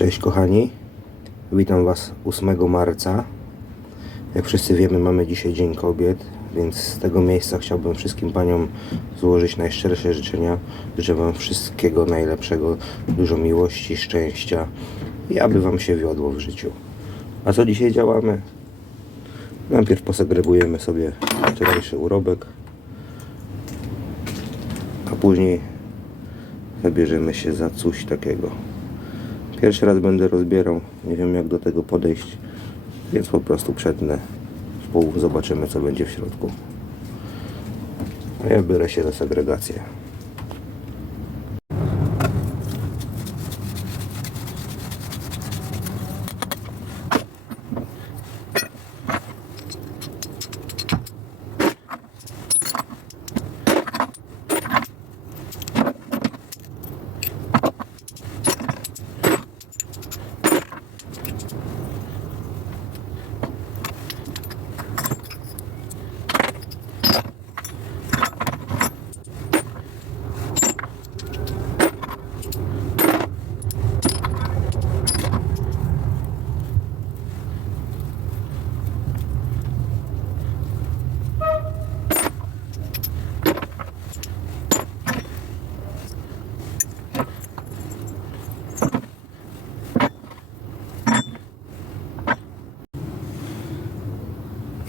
Cześć kochani, witam Was 8 marca. Jak wszyscy wiemy, mamy dzisiaj Dzień Kobiet, więc z tego miejsca chciałbym wszystkim paniom złożyć najszczersze życzenia. Życzę Wam wszystkiego najlepszego, dużo miłości, szczęścia i aby Wam się wiodło w życiu. A co dzisiaj działamy? Najpierw posegregujemy sobie wczorajszy urobek, a później zabierzemy się za coś takiego. Pierwszy raz będę rozbierał, nie wiem jak do tego podejść, więc po prostu przetnę w pół, zobaczymy co będzie w środku. Ja biorę się za segregację.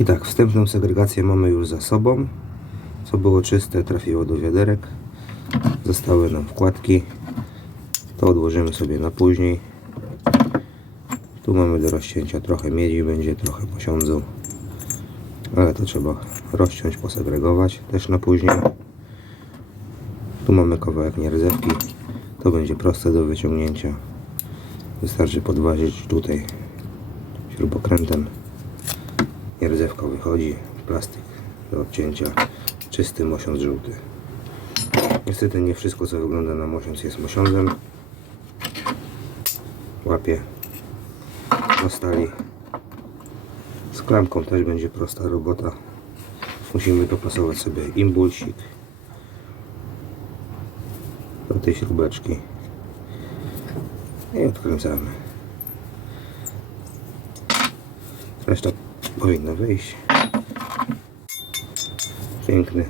I tak, wstępną segregację mamy już za sobą. Co było czyste trafiło do wiaderek. Zostały nam wkładki. To odłożymy sobie na później. Tu mamy do rozcięcia trochę miedzi, będzie trochę posiądzą. Ale to trzeba rozciąć, posegregować też na później. Tu mamy kawałek nierdzewki. To będzie proste do wyciągnięcia. Wystarczy podważyć tutaj śrubokrętem. Nierdzewka wychodzi, plastyk do odcięcia, czysty mosiądz żółty. Niestety nie wszystko co wygląda na mosiądz jest mosiądzem. Łapie na stali. Z klamką też będzie prosta robota. Musimy dopasować sobie imbulsik do tej śrubeczki i odkręcamy. Reszta powinna wyjść. Piękny,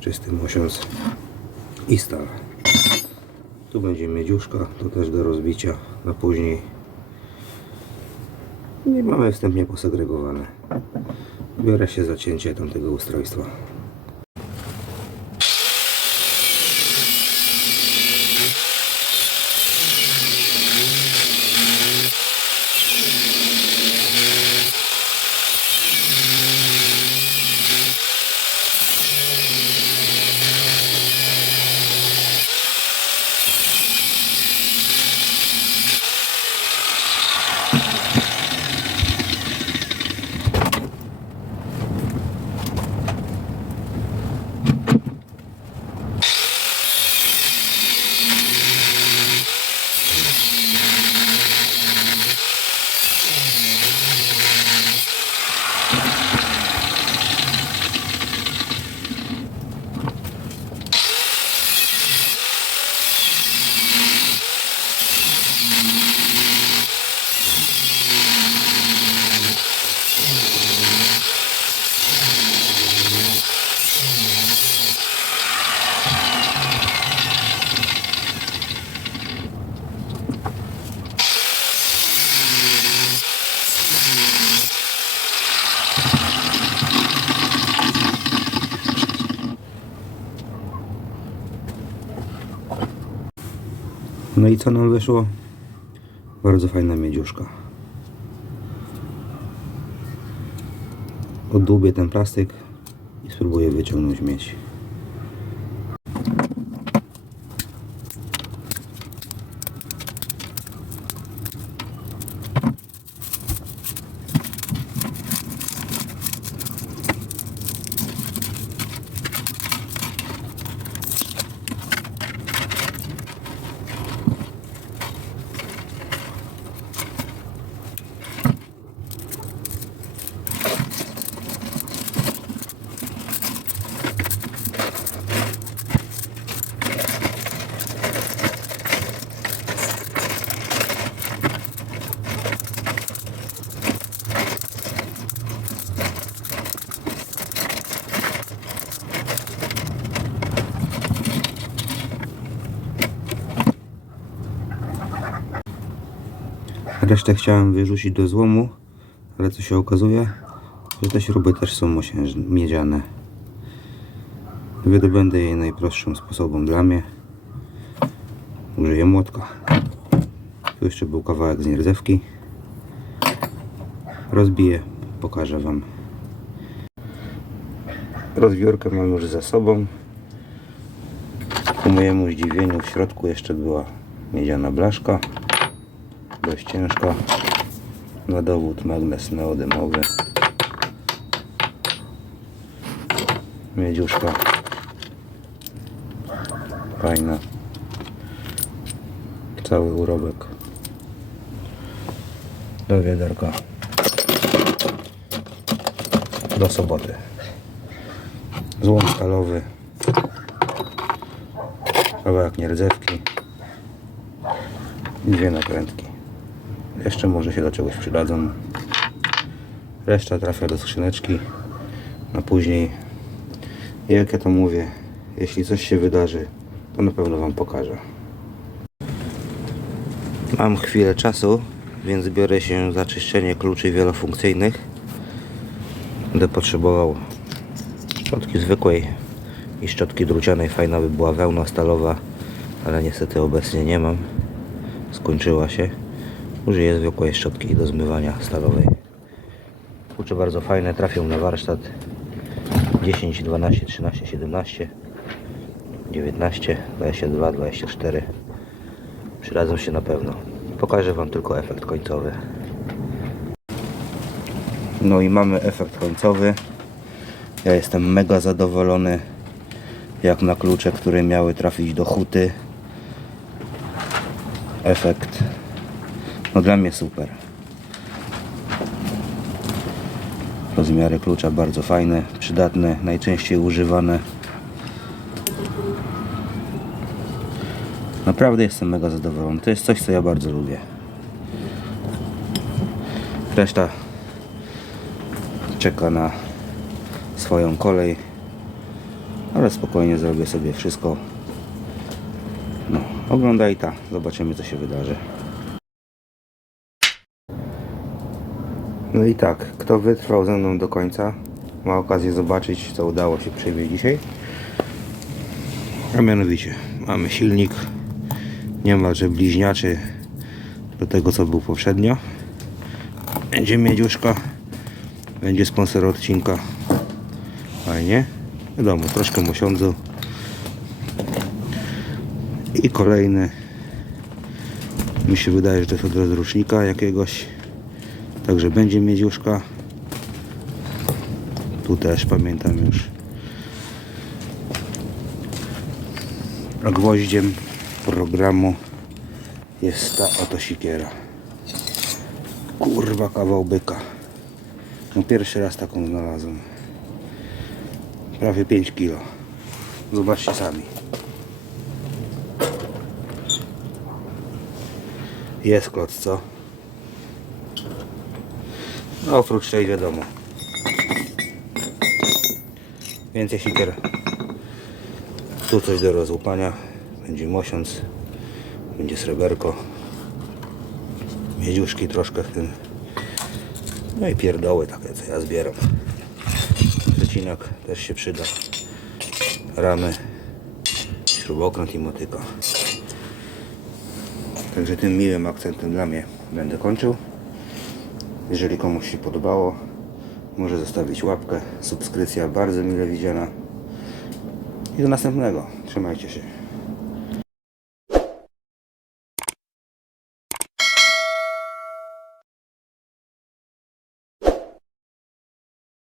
czysty mosiąc i stal. Tu będzie miedziuszka, to też do rozbicia na później. I mamy wstępnie posegregowane. Biorę się za cięcie tamtego ustrojstwa. No i co nam wyszło? Bardzo fajna miedziuszka. Oddłubię ten plastyk i spróbuję wyciągnąć miedź. Resztę chciałem wyrzucić do złomu, ale co się okazuje, że te śruby też są miedziane. Wydobędę je najprostszym sposobem dla mnie. Użyję młotka. Tu jeszcze był kawałek z nierdzewki. Rozbiję, pokażę Wam. Rozbiórkę mam już za sobą. Ku mojemu zdziwieniu w środku jeszcze była miedziana blaszka. Dość ciężka. Na dowód magnes neodymowy. Miedziuszka. Fajna. Cały urobek. Do wiaderka. Do soboty. Złom stalowy. Kawałek nierdzewki. Dwie nakrętki. Jeszcze może się do czegoś przydadzą. Reszta trafia do skrzyneczki na później. I jak ja to mówię, jeśli coś się wydarzy, to na pewno Wam pokażę. Mam chwilę czasu, więc biorę się za czyszczenie kluczy wielofunkcyjnych. Będę potrzebował szczotki zwykłej i szczotki drucianej. Fajna by była wełna stalowa, ale niestety obecnie nie mam. Skończyła się. Użyję zwykłej szczotki do zmywania stalowej. Klucze bardzo fajne, trafią na warsztat 10, 12, 13, 17, 19, 22, 24. Przydadzą się na pewno. Pokażę Wam tylko efekt końcowy. No i mamy efekt końcowy. Ja jestem mega zadowolony. Jak na klucze, które miały trafić do huty. Efekt. No dla mnie super. Rozmiary klucza bardzo fajne, przydatne, najczęściej używane. Naprawdę jestem mega zadowolony. To jest coś, co ja bardzo lubię. Reszta czeka na swoją kolej, ale spokojnie zrobię sobie wszystko. No, oglądaj ta, zobaczymy co się wydarzy. No i tak, kto wytrwał ze mną do końca, ma okazję zobaczyć, co udało się przywieźć dzisiaj. A mianowicie, mamy silnik niemalże bliźniaczy do tego, co był poprzednio. Będzie miedziuszka, będzie sponsor odcinka. Fajnie. Wiadomo, troszkę mosiądzu. I kolejny. Mi się wydaje, że to jest od rozrusznika jakiegoś. Także będzie miedziuszka. Tu też pamiętam już. A gwoździem programu jest ta oto sikiera. Kurwa kawał byka. No pierwszy raz taką znalazłem. Prawie 5 kilo. Zobaczcie sami. Jest klot, co? No oprócz tej wiadomo. Więcej sikier. Tu coś do rozłupania. Będzie mosiąc. Będzie sreberko. Miedziuszki troszkę w tym. No i pierdoły takie, co ja zbieram. Przecinak też się przyda. Ramy. Śrubokręt i motyka. Także tym miłym akcentem dla mnie będę kończył. Jeżeli komuś się podobało, może zostawić łapkę. Subskrypcja bardzo mile widziana. I do następnego. Trzymajcie się.